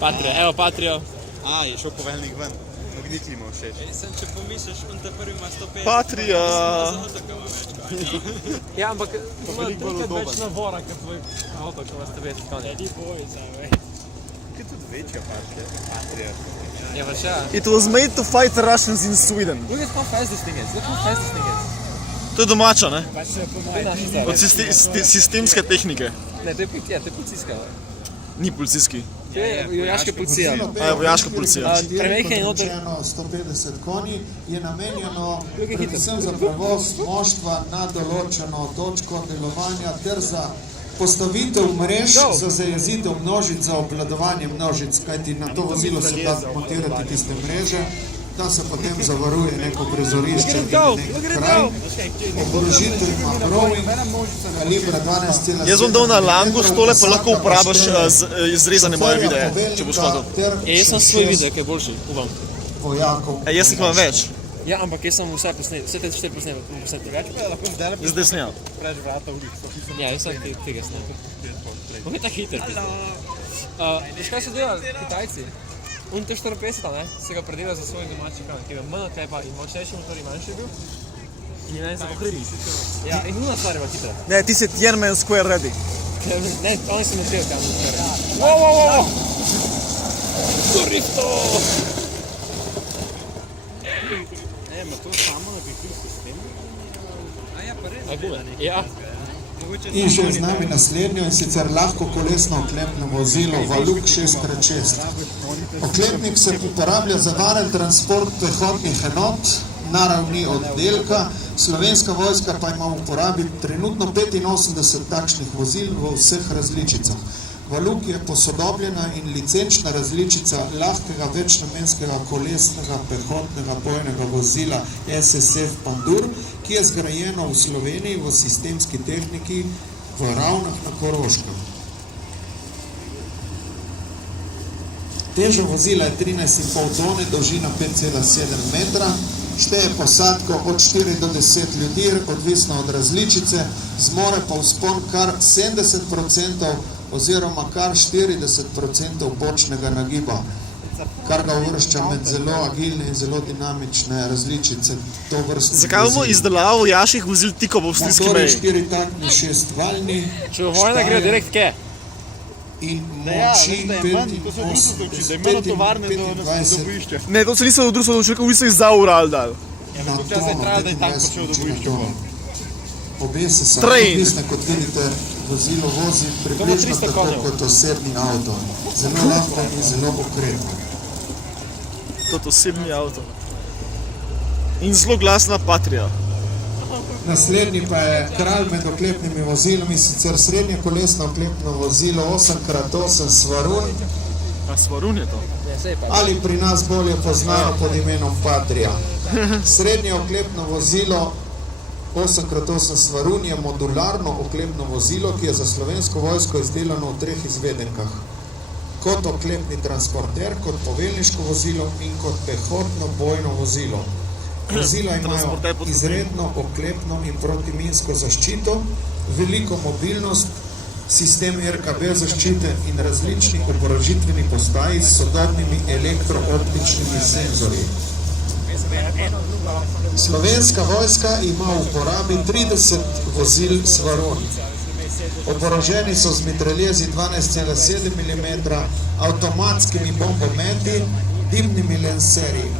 Patria, evo Patrio. Je šel poveljnik ven. Magnitli mu všeč. Če pomisliš, on te prvi ima 150. Patria! Ja, ampak ima veliko bolj trikrat več udoben. navora, kot tvoj avto, ko ima 150 konj. Ni boj, zdaj, Kaj tudi večja Patria? Ja, pa še. It was made to fight the Russians in Sweden. Look at how fast this thing is. Look how fast this thing is. To je domača, ne? Pa se po To je naša Od stvar. sistemske tehnike. Ne, to je policijska. Ni policijski. To je vojaška policija. A je vojaška policija. Premehaj noter. 150 konji je namenjeno Look at predvsem za prevoz moštva na določeno točko delovanja ter za postavitev mrež za zajezitev množic, za obvladovanje množic, kajti na to vozilo se da montirati tiste mreže, da se potem zavaruje neko prizorišče in nek kraj. Oborožitev ima Browning, kalibra 12,7 Jaz bom dal na Langus, tole pa lahko uporabiš za izrezane moje videe, če boš hotel. Jaz sem svoj video, ki je boljši, upam. vojakov. Jaz jih imam več. Ja, ampak jaz sem vse posnetil, vse te 4 posnetil, posnetil več. Jaz zdaj snijam. Preč vrata v ulico. Ja, jaz sem tega snetil. On je tako hiter. Veš kaj so delali Kitajci? On T54, ne, se ga predela za svoj domači kran, ki je manj oklepa in močnejši motor in manjši bil. In je meni se pokribi. Ja, in nuna stvar je bila hitra. Ne, ti si Tiananmen Square ready. Ne, oni so notrili tam. Wow! Gorito! Ma to samo na bikri sistem? Ja, pa res. Ja. In še z nami naslednjo, in sicer lahko kolesno oklepno vozilo Valuk 6x6. Oklepnik se uporablja za varen transport pehotnih enot na ravni oddelka. Slovenska vojska pa ima v uporabi trenutno 85 takšnih vozil v vseh različicah. Valuk je posodobljena in licenčna različica lahkega večnamenskega kolesnega pehotnega bojnega vozila SSF Pandur, ki je zgrajeno v Sloveniji v sistemski tehniki v Ravnah na Koroškem. Teža vozila je 13,5 tone, dolžina 5,7 metra, šteje posadko od 4 do 10 ljudi, odvisno od različice, zmore pa vzpon kar 70% oziroma kar 40% bočnega nagiba, kar ga uvršča med zelo agilne in zelo dinamične različice tovrstnih vozil. Zakaj bomo izdelavo vojaških vozil tik ob avstrijski Motor je meji? 4-taktni, 6-valjni, Če bo vojna, gre direkt kje? in moči 25 Ne, to se niso od Rusov odločili, vi so jih za Ural dali. na tono. Obe se so Train. odvisne, kot vidite, vozilo vozi približno 300 tako konjev. kot osebni avto. Zelo lahko in zelo okretno. To je osebni avto. In zelo glasna Patria. Naslednji pa je kralj med oklepnimi vozilami, sicer srednje kolesno oklepno vozilo 8x8 Svarun, A Svarun je to? Ne, sej pa. ali pri nas bolje poznano pod imenom Patria. Srednje oklepno vozilo 8x8 Svarun je modularno oklepno vozilo, ki je za slovensko vojsko izdelano v 3 izvedenkah. Kot oklepni transporter, kot poveljniško vozilo in kot pehotno bojno vozilo. Vozila imajo izredno oklepno in protiminsko zaščito, veliko mobilnost, sistem RKB zaščite in različni oborožitveni postaji s sodobnimi elektrooptičnimi senzorji. Slovenska vojska ima v uporabi 30 vozil Svarun. Oboroženi so z mitraljezi 12,7 mm, avtomatskimi bombometi, dimnimi lenserji.